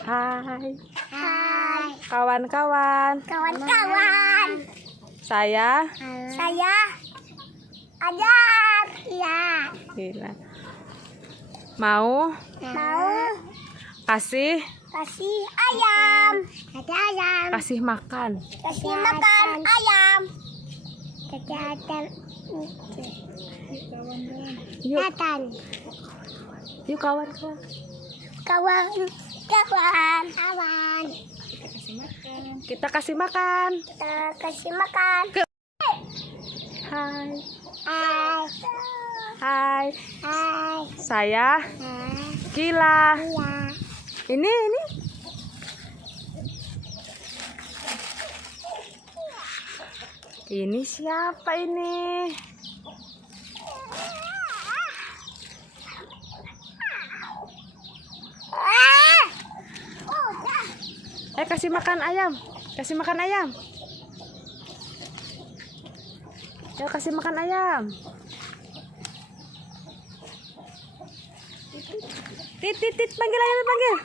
Hai. Hai. Kawan-kawan. Kawan-kawan. Saya Ajar. Iya. Gila. Mau kasih ayam. Ada ayam. kasih makan. Kasih makan ayam. Kejahatan. Yuk, Kejahatan. yuk kawan-kawan. Kawan. Kita kasih makan. Kita kasih makan. Hai. Hai. Hai. Hai. Saya Hai. Kila. Iya. Ini. Ini siapa ini? Kasih makan ayam. Kasih makan ayam. Ya, kasih makan ayam. Tit, panggil ayam, panggil.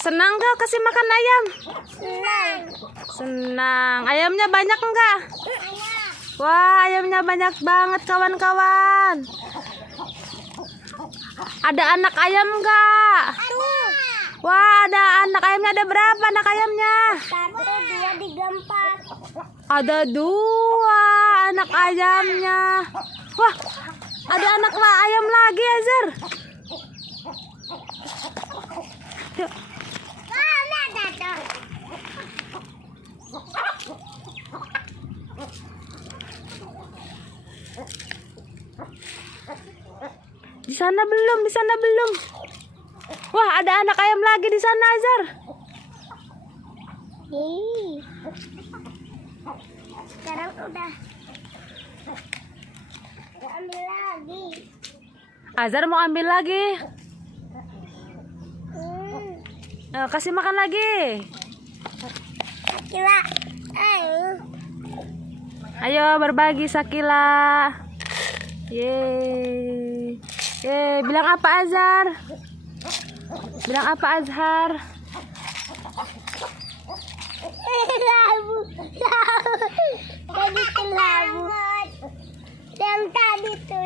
Senang gak kasih makan ayam? Senang. Ayamnya banyak enggak? Wah, ayamnya banyak banget kawan-kawan. Ada anak ayam enggak? Wah, ada anak ayamnya. Ada berapa anak ayamnya? 1, 2, 3, 4. Ada 2 anak ayamnya. Wah, ada anak ayam lagi, Azhar. Yuk. Di sana belum. Wah, ada anak ayam lagi di sana, Azhar. Sekarang udah ambil lagi. Azhar mau ambil lagi. Kasih makan lagi. Kila. Ayo berbagi, Sakila. Yeay. Bilang apa, Azhar? Bilang apa, Azhar? Labu. Tadi tuh labu. Yang tadi tuh.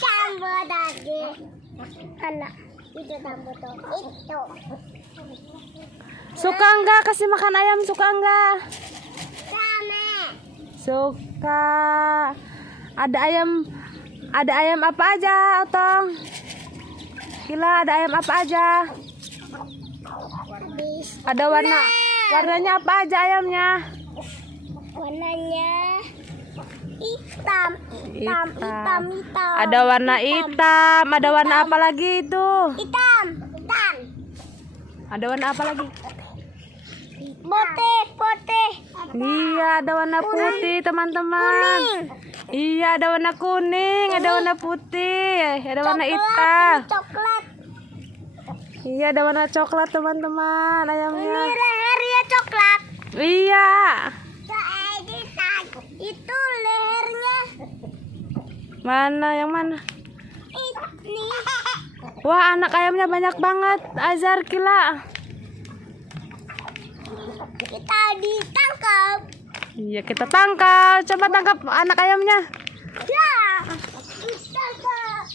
Tambo lagi. Anak itu tambo tuh. Itu. Suka enggak kasih makan ayam? Suka enggak? Sama. Suka. Ada ayam apa aja, Otong? Kila, ada ayam apa aja? Habis. Ada warnanya apa aja ayamnya? Warnanya hitam. Ada warna hitam. Ada warna apa lagi itu? Hitam. Ada warna apa lagi? Putih. Iya, ada warna putih, teman-teman. Iya, ada warna kuning, ada warna putih, ada warna hitam. Coklat. Iya, ada warna coklat, teman-teman. Ini Ayamnya. lehernya coklat. Iya. Itu lehernya. Mana yang mana? Ini. Wah, anak ayamnya banyak banget, Azhar, Kila. Kita ditangkap. Iya, kita tangkap. Coba tangkap anak ayamnya. Ya. Ditangkap.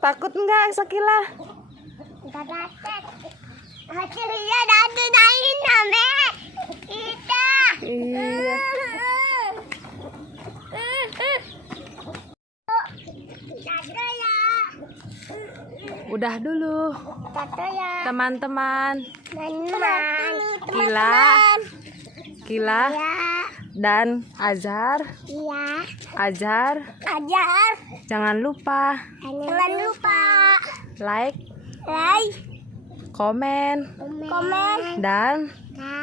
Takut enggak, Sakila? Hasilnya dadu. Dadah ya. Udah dulu Dadah ya. teman-teman. Teman-teman. Kila Ya. dan Azhar. Iya. Azhar, Ajar. jangan lupa Jangan lupa like, like, komen, komen, dan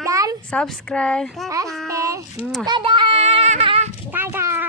dan subscribe. subscribe. Mwah. Dadah. Dadah.